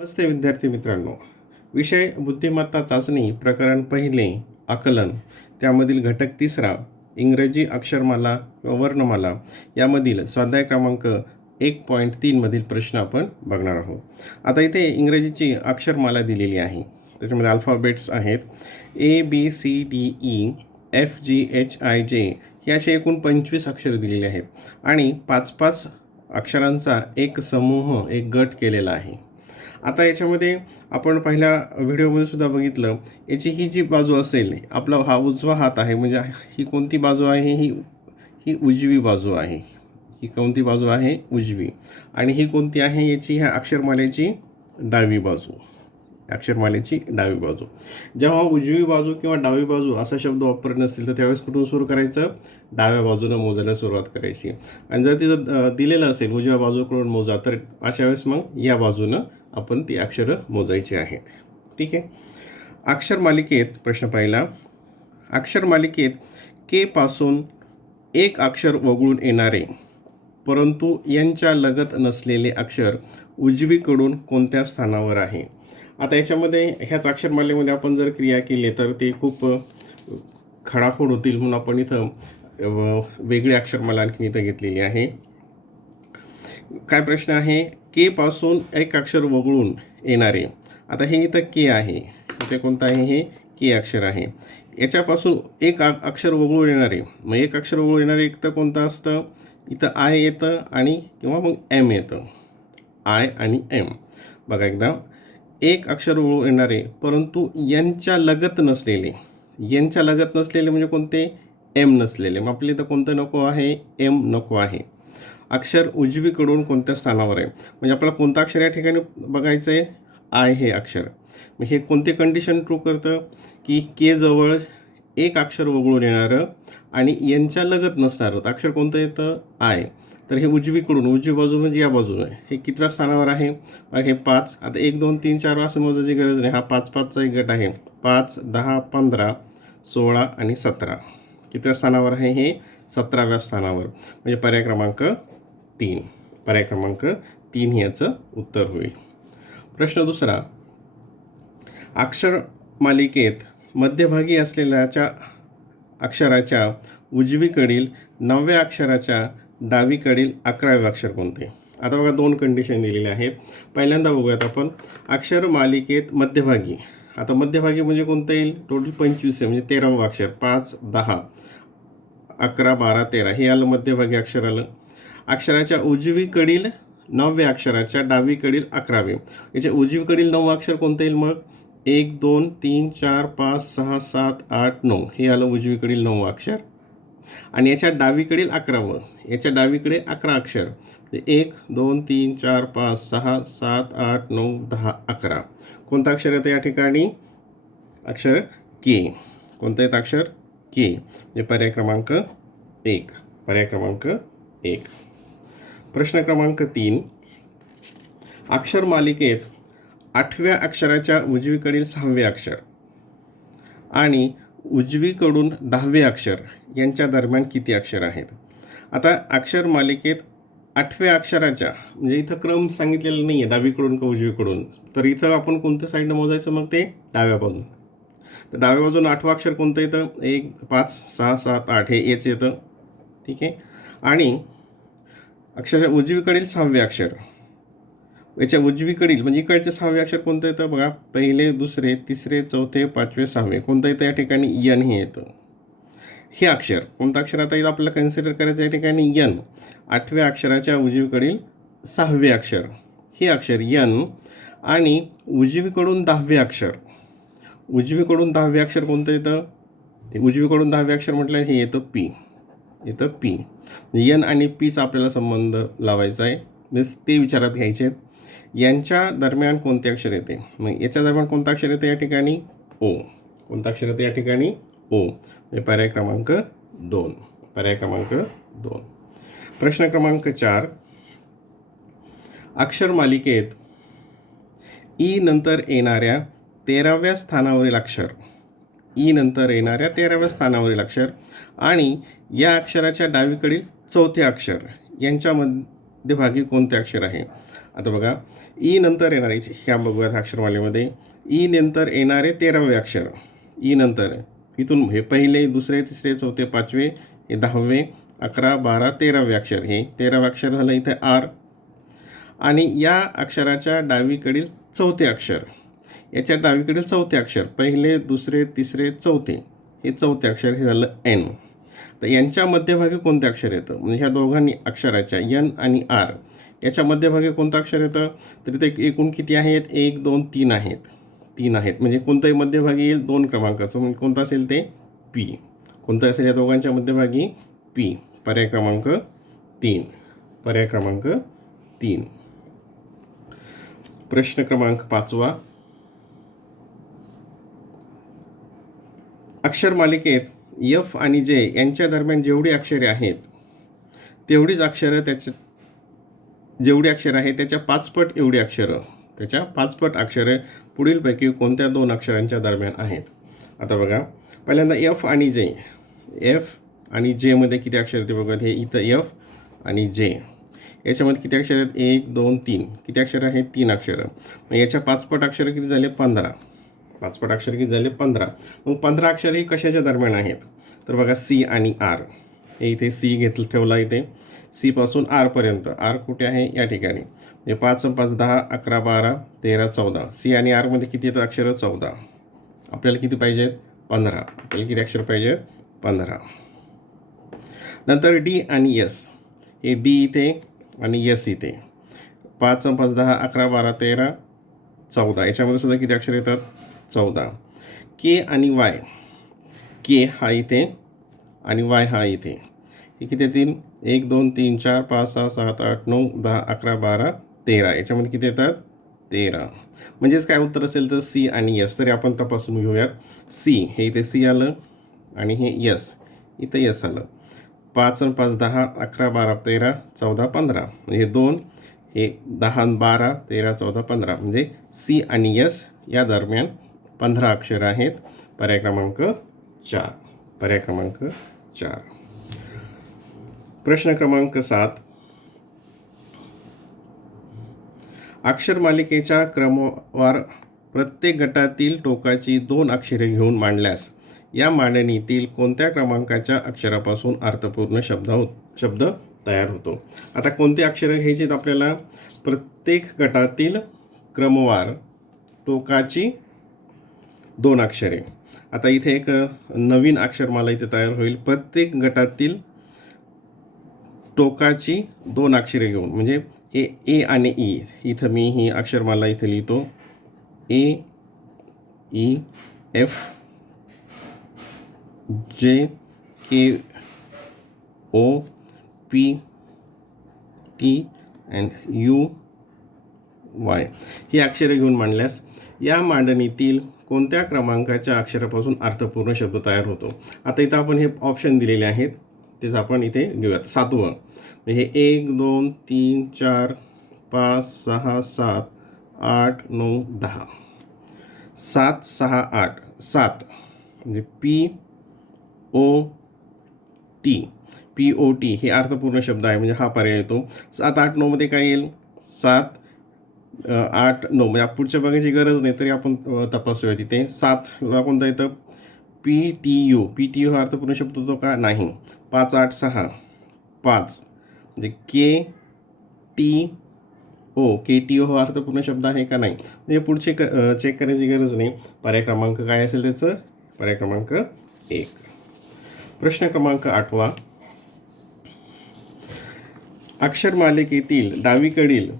नमस्ते विद्यार्थी मित्रांनो. विषय बुद्धिमत्ता चाचणी प्रकरण पहिले आकलन, त्यामधील घटक तिसरा इंग्रजी अक्षरमाला व वर्णमाला यामधील स्वाध्याय क्रमांक 1.3 मधील प्रश्न आपण बघणार आहोत. आता इथे इंग्रजीची अक्षरमाला दिलेली आहे. त्याच्यामध्ये अल्फाबेट्स आहेत ABCDEFGHIJ ही असे एकूण 25 अक्षरे दिलेली आहेत आणि 5-5 अक्षरांचा एक समूह, एक गट केलेला आहे. आता याच्यामध्ये आपण पहिल्या व्हिडिओमध्ये सुद्धा बघितलं, याची ही जी बाजू असेल, आपला हा उजवा हात आहे, म्हणजे ही कोणती बाजू आहे? ही उजवी बाजू आहे. ही कोणती बाजू आहे? उजवी. आणि ही कोणती आहे? याची ह्या अक्षरमालेची डावी बाजू. अक्षरमालेची डावी बाजू. जेव्हा उजवी बाजू किंवा डावी बाजू असा शब्द वापरत नसतील तर त्यावेळेस कुठून सुरू करायचं? डाव्या बाजूनं मोजायला सुरुवात करायची. आणि जर तिथं दिलेलं असेल उजव्या बाजूकडून मोजा, तर अशा वेळेस मग या बाजूनं आपण ती अक्षरं मोजायची आहेत. ठीक आहे. अक्षरमालिकेत प्रश्न पहिला. अक्षरमालिकेत के पासून एक अक्षर वगळून येणारे परंतु यांच्या लगत नसलेले अक्षर उजवीकडून कोणत्या स्थानावर आहे? आता याच्यामध्ये ह्याच अक्षरमालेमध्ये आपण जर क्रिया केली तर ते खूप खडाखोड होतील, म्हणून आपण इथं वेगळी अक्षरमाला आणखी इथं घेतलेली आहे. काय प्रश्न आहे? के पासून एक अक्षर वगळून येणारे. आता हे इथं के आहे, इथे कोणतं आहे? हे के अक्षर आहे. याच्यापासून एक अक्षर वगळून येणारे, मग एक अक्षर वगळून येणारे एक तर कोणतं असतं? इथं आय येतं आणि किंवा मग एम येतं. आय आणि एम. बघा एकदा, एक अक्षर वगळून येणारे परंतु यांच्या लगत नसलेले. यांच्या लगत नसलेले म्हणजे कोणते? एम नसलेले. मग आपल्या इथं कोणतं नको आहे? एम नको आहे. अक्षर उजवीकडून कोणत्या स्थानावर आहे? म्हणजे आपल्याला कोणतं अक्षर या ठिकाणी बघायचं आहे? आय हे अक्षर. मग हे कोणते कंडिशन ट्रू करतं? की के जवळ एक अक्षर वगळून येणारं आणि यांच्या लगत नसणारं अक्षर कोणतं येतं? आय. तर हे उजवीकडून, उजवी बाजू म्हणजे या बाजूनं आहे. हे कितव्या स्थानावर आहे? हे 5. आता 1 2 3 4 असं मोजायची गरज नाही. हा 5-5चा एक गट आहे. 5 10 15 16 आणि 17. कितव्या स्थानावर आहे? हे 17व्या स्थानावर. म्हणजे पर्याय क्रमांक 3. पर्याय क्रमांक 3 हे याचं उत्तर होईल. प्रश्न दुसरा. अक्षरमालिकेत मध्यभागी असलेल्याच्या अक्षराच्या उजवीकडील 9व्या अक्षराच्या डावीकडील 11वे अक्षर कोणते? आता बघा, 2 कंडिशन दिलेल्या आहेत. पहिल्यांदा बघूयात आपण अक्षरमालिकेत मध्यभागी. आता मध्यभागी म्हणजे कोणतं येईल? टोटल 25 आहे, म्हणजे 13वं अक्षर. 5 10 11 12 13 हे आलं मध्यभागी अक्षर आलं. अक्षराच्या उजवीकडील 9व्या अक्षराच्या डावीकडील 11वे. याच्या उजवीकडील 9वं अक्षर कोणतं येईल? मग 1 2 3 4 5 6 7 8 9 हे आलं उजवीकडील 9वं अक्षर. आणि याच्या डावीकडील 11वं. याच्या डावीकडे 11 अक्षर, 1 2 3 4 5 6 7 8 9 10 11. कोणतं अक्षर येतं या ठिकाणी? अक्षर के. कोणतं येतं? अक्षर के. म्हणजे पर्याय क्रमांक 1. पर्याय क्रमांक 1. प्रश्न क्रमांक 3. अक्षरमालिकेत 8व्या अक्षराच्या उजवीकडील 6वे अक्षर आणि उजवीकडून 10वे अक्षर यांच्या दरम्यान किती अक्षर आहेत? आता अक्षरमालिकेत 8व्या अक्षराच्या, म्हणजे इथं क्रम सांगितलेला नाही आहे डावीकडून का उजवीकडून, तर इथं आपण कोणत्या साईडनं मोजायचं? मग ते डाव्या बाजून. तर डाव्या बाजून 8वं अक्षर कोणतं येतं? 1 5 6 7 8 हे एच येतं. ठीक आहे. आणि अक्षराच्या उजवीकडील 6वे अक्षर, याच्या उजवीकडील म्हणजे इकडचे 6वे अक्षर कोणतं येतं? बघा, पहिले दुसरे तिसरे चौथे 5वे 6वे कोणतं येतं या ठिकाणी? यन हे येतं. हे अक्षर कोणतं अक्षर आता इथं आपल्याला कन्सिडर करायचं या ठिकाणी? यन. 8व्या अक्षराच्या उजवीकडील 6वे अक्षर हे अक्षर यन. आणि उजवीकडून 10वे अक्षर, उजवीकडून 10वे अक्षर कोणतं येतं? उजवीकडून 10वे अक्षर म्हटलं हे येतं पी. येतं पी. यन आणि पीचा आपल्याला संबंध लावायचा आहे, मीन्स ते विचारात घ्यायचे आहेत. यांच्या दरम्यान कोणते अक्षर येते? मग याच्या दरम्यान कोणतं अक्षर येतं या ठिकाणी? ओ. कोणतं अक्षर येतं या ठिकाणी? ओ. म्हणजे पर्याय क्रमांक 2. पर्याय क्रमांक 2. प्रश्न क्रमांक 4. अक्षरमालिकेत ई नंतर येणाऱ्या 13व्या स्थानावरील अक्षर, ई नंतर येणाऱ्या 13व्या स्थानावरील अक्षर आणि या अक्षराच्या डावीकडील 4थे अक्षर यांच्या मध्यभागी कोणते अक्षर आहे? आता बघा ई नंतर येणारे ह्या बघूयात अक्षरमालेमध्ये ई नंतर येणारे 13वे अक्षर. ई नंतर इथून हे पहिले, दुसरे, तिसरे, चौथे, पाचवे, हे 10वे, 11, 12, 13वे अक्षर. हे 13वे अक्षर झालं इथे आर. आणि या अक्षराच्या डावीकडील चौथे अक्षर, याच्या डावीकडील चौथे अक्षर, पहिले, दुसरे, तिसरे, चौथे, हे चौथे अक्षर हे झालं एन. तर यांच्या मध्यभागी कोणते अक्षर येतं? म्हणजे ह्या दोघांनी अक्षराच्या एन आणि आर याच्या मध्यभागी कोणतं अक्षर येतं? तर इथे एकूण किती आहेत? 1, 2, 3 आहेत. 3 आहेत म्हणजे कोणतंही मध्यभागी येईल 2 क्रमांकाचं. म्हणजे कोणतं असेल ते पी. कोणतं असेल या दोघांच्या मध्यभागी? पी. पर्याय क्रमांक 3. पर्याय क्रमांक 3. प्रश्न क्रमांक 5. अक्षरमालिकेत एफ आणि जे यांच्या दरम्यान जेवढी अक्षरे आहेत तेवढीच अक्षरं जेवढी अक्षरं आहेत त्याच्या 5 पट एवढी अक्षरं, त्याच्या 5 पट अक्षरे पुढीलपैकी कोणत्या 2 अक्षरांच्या दरम्यान आहेत? आता बघा पहिल्यांदा एफ आणि जे. एफ आणि जेमध्ये किती अक्षर येते बघा. हे इथं एफ आणि जे याच्यामध्ये किती अक्षर आहेत? 1, 2, 3. किती अक्षर आहेत? 3 अक्षरं. मग याच्या 5 पट अक्षरं किती झाले? 15. 5 पट अक्षर किती झाले? 15. मग 15 अक्षर ही कशाच्या दरम्यान आहेत? तर बघा सी आणि आर. हे इथे सी ठेवला इथे. सी पासून आरपर्यंत. आर कुठे आहे? या ठिकाणी. म्हणजे 5, 5, 10, 11, 12, 13, 14. सी आणि आरमध्ये किती येतात अक्षरं? 14. आपल्याला किती पाहिजेत? 15. आपल्याला किती अक्षर पाहिजेत? 15. नंतर डी आणि एस. हे डी इथे आणि एस इथे. 5, 5, 10, 11, 12, 13, 14. याच्यामध्ये सुद्धा किती अक्षर येतात? 14. के आणि वाय. के हा इथे आणि वाय हा इथे. हे किती येतील? 1, 2, 3, 4, 5, 6, 7, 8, 9, 10, 11, 12, 13. याच्यामध्ये किती येतात? 13. म्हणजेच काय उत्तर असेल तर सी आणि एस. तरी आपण तपासून घेऊयात. सी हे इथे सी आलं आणि हे यस इथं यस आलं. 5, 5, 10, 11, 12, 13, 14, 15. म्हणजे हे 2, हे 10, 12, 13, 14, 15. म्हणजे सी आणि एस या दरम्यान 15 अक्षर आहेत. पर्याय क्रमांक 4. पर्याय क्रमांक 4. प्रश्न क्रमांक 7. अक्षरमालिकेच्या क्रमवार प्रत्येक गटातील टोकाची 2 अक्षरे घेऊन मांडल्यास या मांडणीतील कोणत्या क्रमांकाच्या अक्षरापासून अर्थपूर्ण शब्द तयार होतो? आता कोणते अक्षरं घ्यायची आहेत आपल्याला? प्रत्येक गटातील क्रमवार टोकाची 2 अक्षरे. आता इथे एक नवीन अक्षरमाला इथे तयार होईल. प्रत्येक गटातील टोकाची 2 अक्षरे घेऊन. म्हणजे हे ए आणि ई. इथं मी ही अक्षरमाला इथे लिहितो. ए, E, F, J, K, O, P, T and U, Y. ही अक्षरे घेऊन मांडल्यास या मांडणीतील कोणत्या क्रमांकाच्या अक्षरापासून अर्थपूर्ण शब्द तयार होतो? आता इथं आपण हे ऑप्शन दिलेले आहेत तेच आपण इथे घेऊयात. 7वं हे 1, 2, 3, 4, 5, 6, 7, 8, 9, 10. 7, 6, 8. 7 म्हणजे P O T. P O T हे अर्थपूर्ण शब्द आहे म्हणजे हा पर्याय येतो. 7, 8, 9मध्ये काय येईल? 7, 8, 9 म्हणजे पुढच्या बघायची गरज नाही तरी आपण तपासूया. तिथे 7ला कोणता येतं? P T U. P T U हा अर्थपूर्ण शब्द होतो का? नाही. 5, 8, 6. 5 म्हणजे के टी ओ. के टी ओ हा अर्थपूर्ण शब्द आहे का? नाही. म्हणजे पुढचे चेक करायची गरज नाही. पर्याय क्रमांक काय असेल त्याचं? पर्याय क्रमांक 1. प्रश्न क्रमांक 8. अक्षरमालिकेतील डावीकडील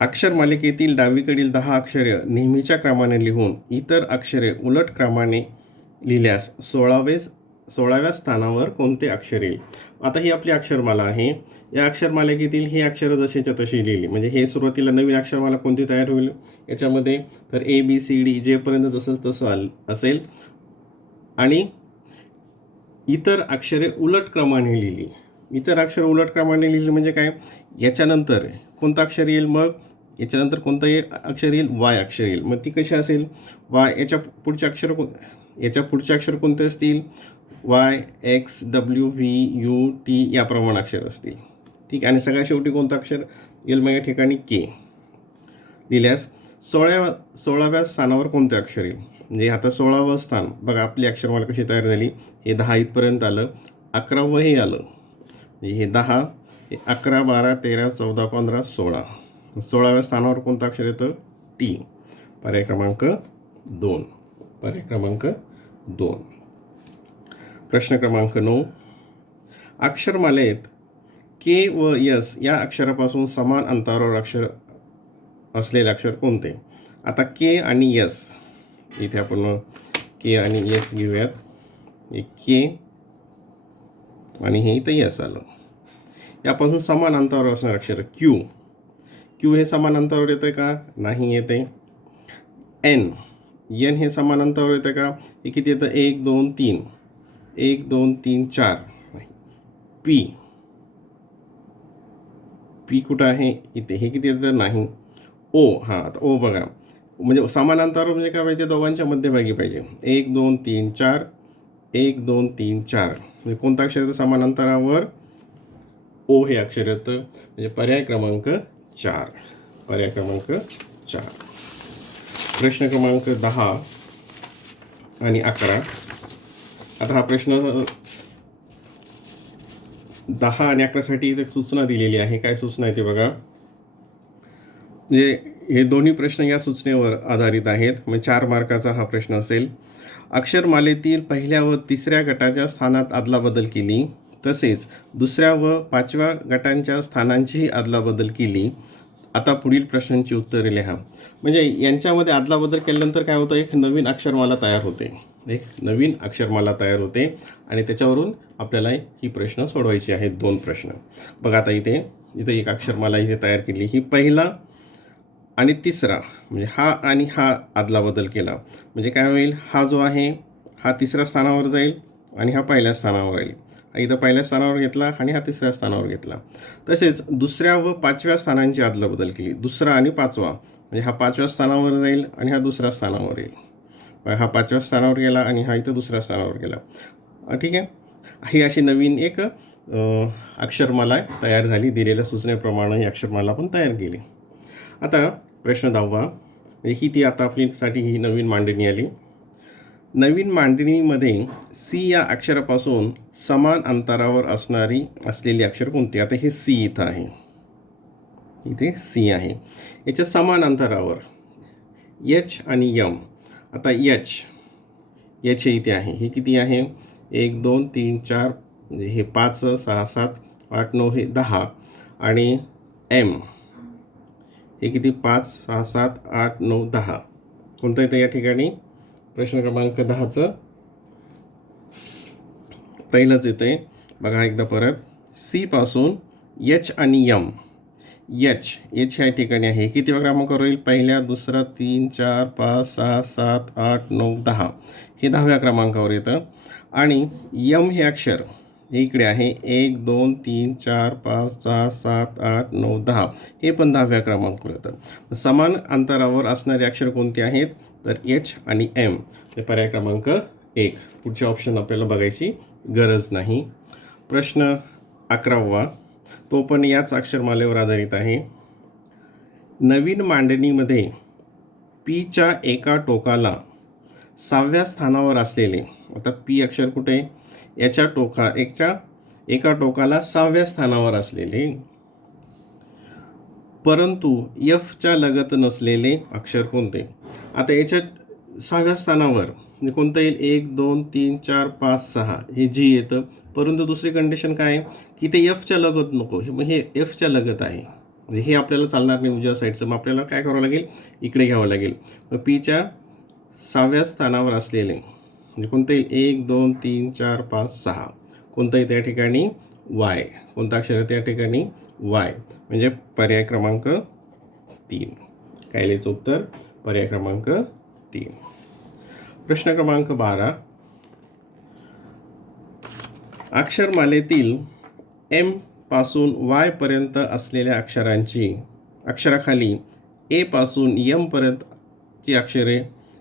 अक्षरमालिकेतील डावीकडील 10 अक्षरे नेहमीच्या क्रमाने लिहून इतर अक्षरे उलट क्रमाने लिहिल्यास 16व्या स्थानावर कोणते अक्षर येईल? आता ही आपली अक्षरमाला आहे. या अक्षरमालिकेतील ही अक्षरं जशीच्या तशी लिहिली. म्हणजे हे सुरुवातीला नवीन अक्षरमाला कोणती तयार होईल याच्यामध्ये? तर ए बी सी डी जेपर्यंत जसंच तसं असेल आणि इतर अक्षरे उलट क्रमाने लिहिली. इतर अक्षर उलट क्रमाने लिहिली म्हणजे काय? याच्यानंतर कोणतं अक्षर येईल? मग याच्यानंतर कोणतं अक्षर येईल? वाय अक्षर येईल. मग ती कशी असेल? वाय याच्या पुढचे अक्षर कोणते असतील? Y, x, W, V, you, T याप्रमाणे अक्षर असतील. ठीक आहे. आणि सगळ्यात शेवटी कोणतं अक्षर येईल मग या ठिकाणी के लिहिल्यास 16व्या स्थानावर कोणते अक्षर येईल. म्हणजे आता 16वं स्थान बघा, आपली अक्षरमाला कशी तयार झाली. हे 10 इथपर्यंत आलं, 11वं हे आलं, म्हणजे हे 10, हे 11, 12, 13, 14, 15, 16. 16व्या स्थानावर कोणतं अक्षर येतं. टी. पर्याय क्रमांक 2. पर्याय क्रमांक 2. प्रश्न क्रमांक 9. अक्षरमालेत के व यस या अक्षरापासून समान अंतरावर अक्षर असलेले अक्षर कोणते. आता के आणि यस, इथे आपण के आणि यस घेऊयात. हे के आणि हे इथं यस आलं. यापासून समान अंतरावर असणारे अक्षर क्यू. क्यू हे समान अंतरावर येतं का. नाही येते. एन, एन हे समान अंतरावर येतं का. हे किती येतं. 1 2 3, 1 2 3 4. पी, पी कुठं आहे इथे. हे किती येतं. नाही. ओ, हां आता ओ बघा, म्हणजे समान अंतरावर म्हणजे काय पाहिजे. दोघांच्या मध्यभागी पाहिजे. 1 2 3 4, 1 2 3 4. म्हणजे कोणतं अक्षर येतं समान अंतरावर. ओ हे अक्षर येतं. म्हणजे पर्याय क्रमांक 4. पर्याय क्रमांक 4. प्रश्न क्रमांक 10 आणि 11. आता हा प्रश्न 10 आणि 11साठी इथे सूचना दिलेली आहे. काय सूचना आहे ते बघा. म्हणजे हे दोन्ही प्रश्न या सूचनेवर आधारित आहेत. म्हणजे 4 मार्काचा हा प्रश्न असेल. अक्षरमालेतील पहिल्या व तिसऱ्या गटाच्या स्थानात अदलाबदल केली, तसेच दुसऱ्या व 5व्या गटांच्या स्थानांचीही अदलाबदल केली. आता पुढील प्रश्नांची उत्तरे लिहा. म्हणजे यांच्यामध्ये अदलाबदल केल्यानंतर काय होतं. एक नवीन अक्षरमाला तयार होते. एक नवीन अक्षरमाला तयार होते आणि त्याच्यावरून आपल्याला ही प्रश्न सोडवायची आहेत. 2 प्रश्न बघा. आता इथे एक अक्षरमाला इथे तयार केली. ही पहिला आणि तिसरा, म्हणजे हा आणि हा अदलाबदल केला म्हणजे काय होईल. हा जो आहे हा तिसऱ्या स्थानावर जाईल आणि हा पहिल्या स्थानावर राहील. इथं पहिल्या स्थानावर घेतला आणि हा तिसऱ्या स्थानावर घेतला. तसेच दुसऱ्या व 5व्या स्थानांची अदलाबदल केली. दुसरा आणि 5वा, म्हणजे हा 5व्या स्थानावर जाईल आणि हा दुसऱ्या स्थानावर येईल. हा 5व्या स्थानावर गेला आणि हा इथं दुसऱ्या स्थानावर गेला. ठीक आहे. ही अशी नवीन एक अक्षरमाला तयार झाली. दिलेल्या सूचनेप्रमाणे ही अक्षरमाला पण तयार केली. आता प्रश्न 10. ही ती आता आपल्यासाठी ही नवीन मांडणी आली. नवीन मांडणीमध्ये सी या अक्षरापासून समान अंतरावर असलेली अक्षर कोणती. आता हे सी इथं आहे. इथे सी आहे. याच्या समान अंतरावर एच आणि यम. आता एच हे इथे आहे. हे किती आहे. 1 2 3 4, म्हणजे हे 5 6 7 8 9 हे 10. आणि एम हे किती. 5 6 7 8 9 10. कोणतं येतं या ठिकाणी. प्रश्न क्रमांक 10चं पहिलंच येतं आहे बघा एकदा परत. सी पासून एच आणि यम. एच ह्या ठिकाणी आहे. किती क्रमांकावर होईल. पहिल्या, दुसरा, 3 4 5 6 7 8 9 10. हे 10व्या क्रमांकावर येतं. आणि यम हे अक्षर हे इकडे आहे. 1 2 3 4 5 6 7 8 9 10. हे पण 10व्या क्रमांकावर येतं. समान अंतरावर असणारे अक्षर कोणते आहेत. तर एच आणि एम. हे पर्याय क्रमांक 1. पुढचे ऑप्शन आपल्याला बघायची गरज नाही. प्रश्न 11. तो पण याच अक्षरमालेवर आधारित आहे. नवीन मांडणीमध्ये पीच्या एका टोकाला 6व्या स्थानावर असलेले. आता पी अक्षर कुठे. याच्या एका टोकाला 6व्या स्थानावर असलेले, परंतु एफच्या लगत नसलेले अक्षर कोणते. आता याच्या 6व्या स्थानावर कोणतं येईल. 1 2 3 4 5 6 हे जी येतं. परंतु दुसरी कंडिशन काय आहे की ते एफच्या लगत नको. मग हे एफच्या लगत आहे. म्हणजे हे आपल्याला चालणार नाही उजव्या साईडचं. मग आपल्याला काय करावं लागेल. इकडे घ्यावं लागेल. मग पीच्या 6व्या स्थानावर असलेले म्हणजे कोणतं येईल. 1 2 3 4 5 6. कोणतं येतं या ठिकाणी. वाय. कोणतं अक्षर येतं या ठिकाणी. वाय. म्हणजे पर्याय क्रमांक 3. काय लिहायचं उत्तर. पर्याय क्रमांक 3. प्रश्न क्रमांक 12. अक्षरमालेतील एम पासून वाय पर्यंत असलेल्या अक्षराखाली ए पासून यम पर्यंतची अक्षरे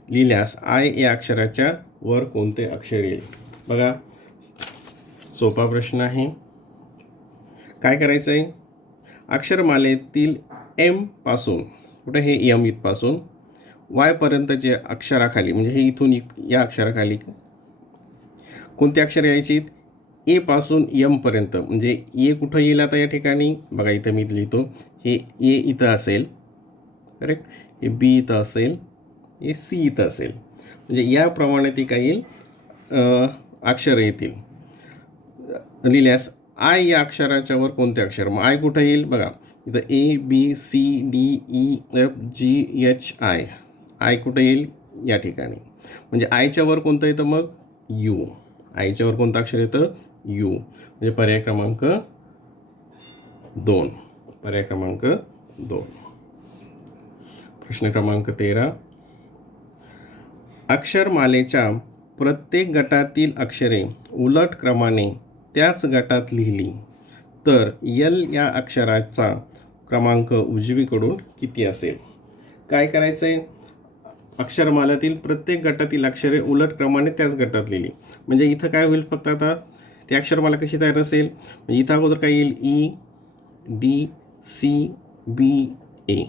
लिहिल्यास आय या अक्षराच्या वर कोणते अक्षर येईल. बघा सोपा प्रश्न आहे. काय करायचं आहे, अक्षरमालेतील एम पासून, कुठे हे एम इथपासून वायपर्यंतचे अक्षराखाली, म्हणजे हे इथून या अक्षराखाली कोणते अक्षर यायचे, ए पासून एमपर्यंत. म्हणजे ए कुठं येईल आता या ठिकाणी बघा, इथं मी लिहितो, हे ए इथं असेल, करेक्ट, हे बी इथं असेल, हे सी इथं असेल. म्हणजे याप्रमाणे ती काय येईल, अक्षर येतील. लिहिल्यास आय या अक्षराच्या वर कोणते अक्षर, मग आय कुठं येईल बघा, इथं A B C D E F G H I, I कुठं येईल या ठिकाणी. म्हणजे आयच्या वर कोणतं येतं मग, यू. आयच्या वर कोणतं अक्षर येतं, यू. म्हणजे पर्याय क्रमांक 2. पर्याय क्रमांक 2. प्रश्न क्रमांक 13. अक्षरमालेच्या प्रत्येक गटातील अक्षरे उलट क्रमाने त्याच गटात लिहिली तर यल या अक्षराचा क्रमांक उजवीकडून किती असेल. काय करायचं आहे, अक्षरमालेतील प्रत्येक गटातील अक्षरे उलट क्रमाने त्याच गटात लिहिली. म्हणजे इथं काय होईल, फक्त आता ती अक्षरमाला कशी तयार असेल, म्हणजे इथं अगोदर काय येईल, ई डी सी बी ए.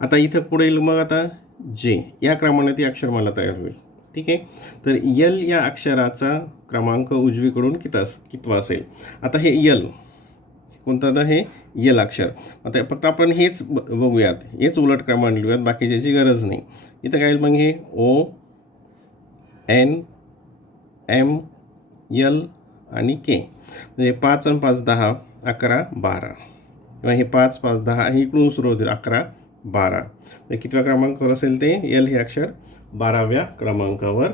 आता इथं पुढे येईल मग आता जे, या क्रमाने ती अक्षरमाला तयार होईल. ठीक आहे. तर यल या अक्षराचा क्रमांक उजवीकडून कितवा असेल. आता हे यल कोणतं, आता हे यल अक्षर, आता फक्त आपण हेच बघूयात, हेच उलट क्रमाने लिहूयात, बाकीच्याची गरज नाही. इथं काय येईल मग, हे ओ एन एम यल आणि के. म्हणजे 5 आणि 5 10 11 12, किंवा हे 5 5 10 हे इकडून सुरू होतील 11 12. कितव्या क्रमांकावर असेल ते, यल हे अक्षर 12व्या क्रमांकावर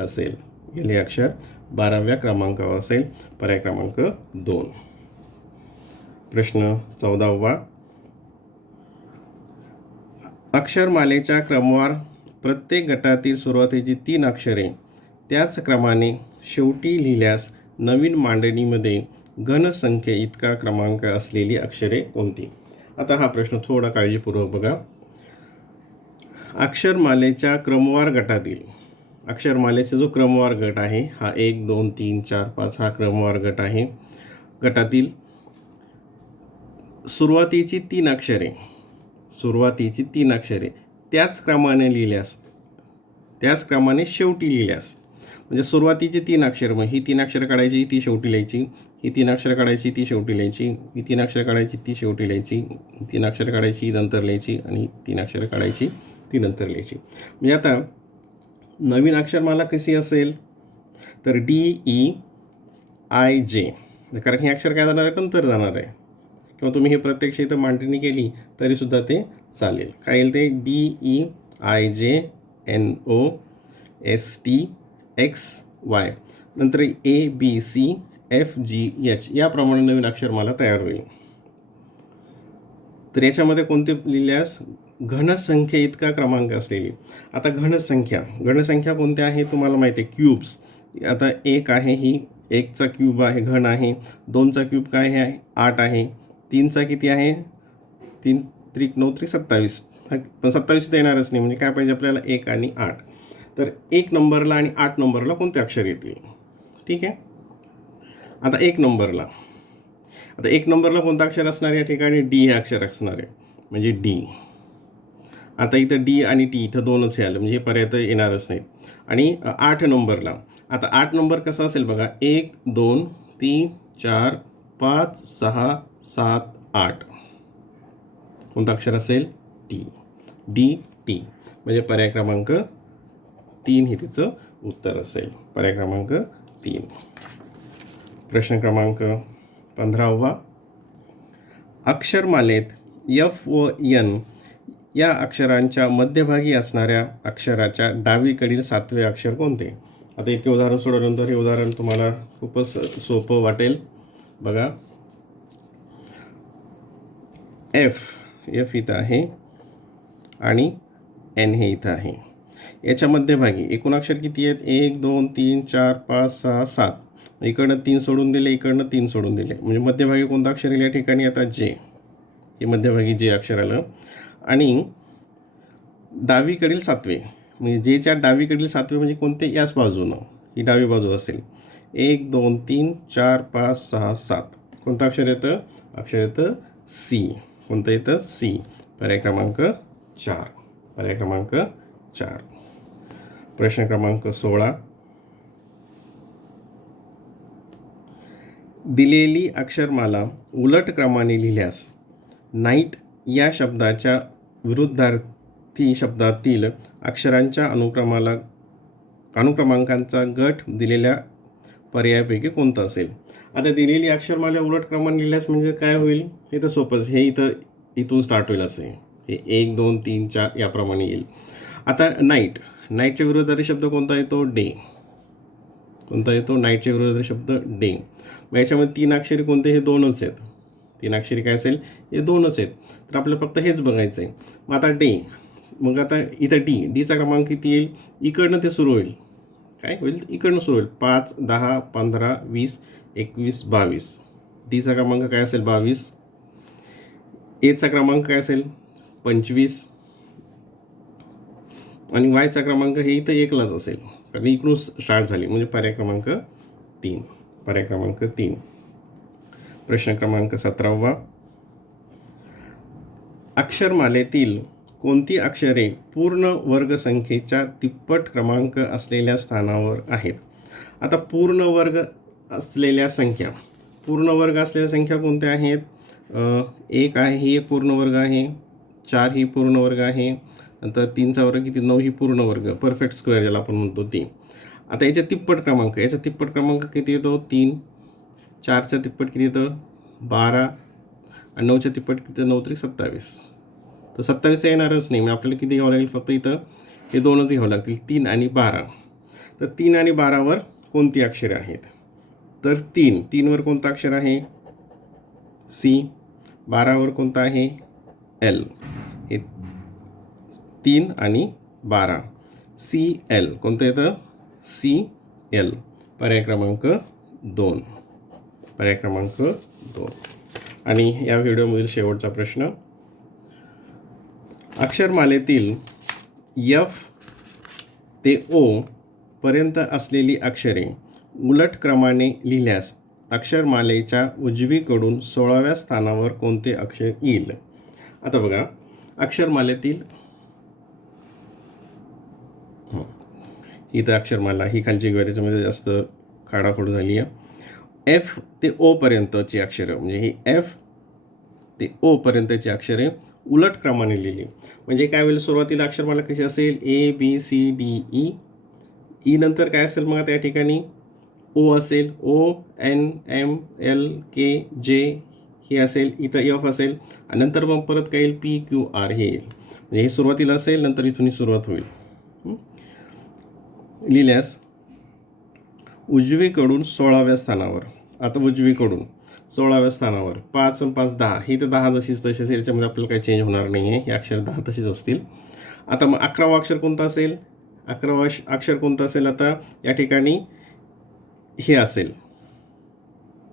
असेल. यल हे अक्षर 12व्या क्रमांकावर असेल. पर्याय क्रमांक 2. प्रश्न 14वा. अक्षरमालेच्या क्रमवार प्रत्येक गटातील सुरुवातीची 3 अक्षरे त्याच क्रमाने शेवटी लिहिल्यास नवीन मांडणीमध्ये घनसंख्ये इतका क्रमांक असलेली अक्षरे कोणती. आता हा प्रश्न थोडा काळजीपूर्वक बघा. अक्षरमालेच्या क्रमवार गटातील, अक्षरमालेचा जो क्रमवार गट आहे हा 1 2 3 4 5 हा क्रमवार गट आहे. गटातील सुरुवातीची 3 अक्षरे त्याच क्रमाने लिहिल्यास, त्याच क्रमाने शेवटी लिहिल्यास, म्हणजे सुरुवातीची 3 अक्षर, मग ही 3 अक्षरं काढायची, ती शेवटी लिहायची, ही 3 अक्षरं काढायची, ती शेवटी लिहायची, ही 3 अक्षरं काढायची, ती शेवटी लिहायची, ही 3 अक्षरं काढायची, नंतर लिहायची, आणि 3 अक्षरं काढायची, ती नंतर लिहायची. म्हणजे आता नवीन अक्षरमाला कशी असेल, तर DEIJ, कारण हे अक्षर काय जाणार आहे, नंतर जाणार आहे, किंवा तुम्ही हे प्रत्यक्ष इथं मांडणी केली तरीसुद्धा ते चालेल. काय येईल ते, DEIJNOSTXY, नंतर ABCFGH याप्रमाणे नवीन अक्षरमाला तयार होईल. तर याच्यामध्ये कोणते लिहिल्यास, घनसंख्ये इतका क्रमांक असलेली. आता घनसंख्या कोणत्या आहे तुम्हाला माहिती आहे, क्यूब्स. आता 1 आहे, ही 1चा क्यूब आहे, घन आहे. 2चा क्यूब काय आहे, 8 आहे. 3चा किती आहे, 3 3 9 3 27, पण 27 तर येणारच नाही, म्हणजे काय पाहिजे आपल्याला, 1 आणि 8. तर 1 नंबरला आणि 8 नंबरला कोणते अक्षर येतील. ठीक आहे. आता 1 नंबरला, कोणतं अक्षर असणार या ठिकाणी, डी हे अक्षर असणार आहे, म्हणजे डी. आता इथं डी आणि टी इथं 2च हे आलं, म्हणजे हे पर्याय तर येणारच नाहीत. आणि 8 नंबरला, आता 8 नंबर कसा असेल बघा, 1 2 3 4 5 6 7 8, कोणतं अक्षर असेल, टी. टी, म्हणजे पर्याय क्रमांक 3 हे तिचं उत्तर असेल. पर्याय क्रमांक 3. प्रश्न क्रमांक 15वा. अक्षरमालेत F व N या अक्षरांच्या मध्यभागी असणाऱ्या अक्षराच्या डावीकडील 7वे अक्षर कोणते. आता इतके उदाहरण सोडवल्यानंतर हे उदाहरण तुम्हाला खूपच सोपं वाटेल. बघा, एफ इथं आहे आणि एन हे इथं आहे. याच्या मध्यभागी एकूण अक्षर किती आहेत, 1 2 3 4 5 6 7. इकडनं 3 सोडून दिले, इकडनं 3 सोडून दिले, म्हणजे मध्यभागी कोणतं अक्षर येईल या ठिकाणी, आता जे. हे मध्यभागी जे अक्षर आलं. आणि डावीकडील 7वे, म्हणजे जेच्या डावीकडील 7वे म्हणजे कोणते, याच बाजूनं, ही डावी बाजू असेल. 1 2 3 4 5 6 7. कोणतं अक्षर येतं? अक्षर येतं सी. कोणतं येतं? सी. पर्याय क्रमांक 4. पर्याय क्रमांक 4. प्रश्न क्रमांक 16. दिलेली अक्षरमाला उलट क्रमाने लिहिल्यास नाईट या शब्दाच्या विरुद्धार्थी शब्दातील अक्षरांच्या अनुक्रमांकांचा गट दिलेल्या पर्यायापैकी कोणता असेल? आता दिलेली अक्षरमाला उलट क्रमाने लिहिल्यास म्हणजे काय होईल? हे तर सोपंच. हे इथून स्टार्ट होईल असे. हे 1 2 3 4 याप्रमाणे येईल. आता नाईटच्या विरुद्धार्थी शब्द कोणता येतो? डे. कोणता येतो? नाईटच्या विरुद्धार्थी शब्द डे. मग याच्यामध्ये 3 अक्षरी कोणते? हे 2च आहेत. 3 अक्षरी काय असेल? हे 2च आहेत. तर आपल्याला फक्त हेच बघायचं आहे. मग आता डे. मग आता इथं डीचा क्रमांक किती येईल? इकडनं ते सुरू होईल. काय होईल? इकडनं सुरू होईल. 5 10 15 20 21 22. डीचा क्रमांक काय असेल? 22. एचा क्रमांक काय असेल? 25. आणि वायचा क्रमांक हे इथं 1लाच असेल, कारण इकडून स्टार्ट झाली. म्हणजे पर्याय क्रमांक 3. पर्याय क्रमांक 3. प्रश्न क्रमांक 17. अक्षरमालेतील कोणती अक्षरे पूर्ण वर्गसंख्येच्या तिप्पट क्रमांक असलेल्या स्थानावर आहेत? आता पूर्ण वर्ग असलेल्या संख्या कोणत्या आहेत? 1 आहे, ही एक पूर्ण वर्ग आहे. 4 ही पूर्ण वर्ग आहे. नंतर 3चा वर्ग किती? 9 ही पूर्ण वर्ग, परफेक्ट स्क्वेअर ज्याला आपण म्हणतो ती. आता याचा तिप्पट क्रमांक किती येतो? 3. 4चा तिप्पट किती येतं? 12. आणि 9च्या तिप्पट किती? 9 3 27. तर 27 येणारच नाही. मग आपल्याला किती घ्यावं लागेल? फक्त इथं हे 2च घ्यावं लागतील, 3 आणि 12. तर 3 आणि 12वर कोणती अक्षरे आहेत? तर 3वर कोणतं अक्षर आहे? सी. 12वर कोणतं आहे? एल. हे 3 आणि 12. CL. कोणतं येतं? CL. पर्याय क्रमांक 2. पर्याय क्रमांक 2. आणि या व्हिडिओमधील शेवटचा प्रश्न. अक्षरमालेतील F ते O पर्यंत असलेली अक्षरे उलट क्रमाने लिहिल्यास अक्षरमालेच्या उजवीकडून 16व्या स्थानावर कोणते अक्षर येईल? आता बघा, अक्षरमालेतील इथं अक्षरमाला ही खालची घेऊया, त्याच्यामध्ये जास्त खाडाखोड झाली आहे. F ते O पर्यंतची अक्षरं, म्हणजे ही F ते O पर्यंतची अक्षरे उलट क्रमाने लिहिली म्हणजे काय होईल? सुरुवातीला अक्षरमाला कशी असेल? ABCDE. ई नंतर काय असेल? मग त्या ठिकाणी O असेल. ONMLKJ हे असेल. इथं F असेल. आणि नंतर मग परत काय येईल? PQR हे येईल. म्हणजे हे सुरुवातीला असेल, नंतर इथून सुरुवात होईल. लिहिल्यास उजवीकडून 16व्या स्थानावर. आता उजवीकडून 16व्या स्थानावर 5 आणि 5 10. ही तर 10 जशीच तशी असेल, याच्यामध्ये आपल्याला काही चेंज होणार नाही आहे. हे अक्षर 10 तशीच असतील. आता मग 11वं अक्षर कोणतं असेल? 11वं अक्षर कोणतं असेल? आता या ठिकाणी हे असेल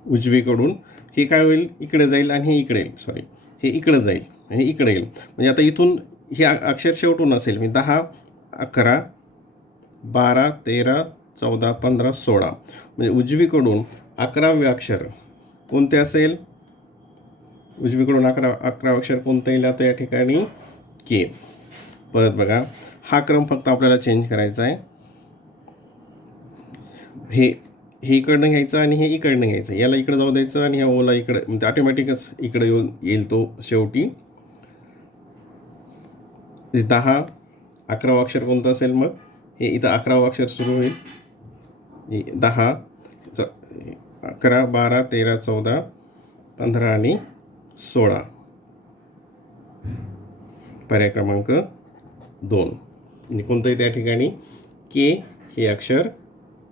उजवीकडून. हे काय होईल? इकडे जाईल आणि हे इकडे येईल. सॉरी, हे इकडे जाईल आणि हे इकडे येईल. म्हणजे आता इथून हे अक्षर शेवटून असेल. म्हणजे 10 11 12 13 14 15 16. म्हणजे उजवीकडून 11वे अक्षर कोणते असेल? उजवीकडून 11 अक्षर कोणतं येईल? आता या ठिकाणी के. परत बघा, हा क्रम फक्त आपल्याला चेंज करायचा आहे. हे इकडनं घ्यायचं आणि हे इकडनं घ्यायचं. याला इकडं जाऊ द्यायचं आणि ह्या ओला इकडं, म्हणजे ऑटोमॅटिकच इकडे येईल तो शेवटी. 10 11वं अक्षर कोणतं असेल? मग हे इथं 11वं अक्षर सुरू होईल. 10 11 12 13 14 15 आणि 16. पर्याय क्रमांक 2. म्हणजे कोणतं येते या ठिकाणी? के हे अक्षर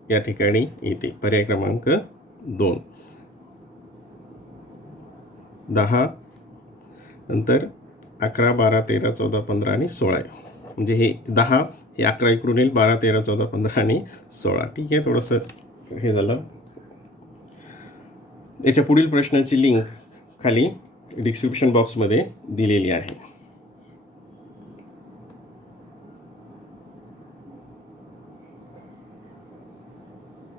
या ठिकाणी येते. पर्याय क्रमांक 2. 10 नंतर 11 12 13 14 15 आणि 16. म्हणजे हे 10 हे 11 इकडून येईल. 12 13 14 15 आणि 16. ठीक आहे, थोडंसं हे झालं. याच्या पुढील प्रश्नाची लिंक खाली डिस्क्रिप्शन बॉक्समध्ये दिलेली आहे.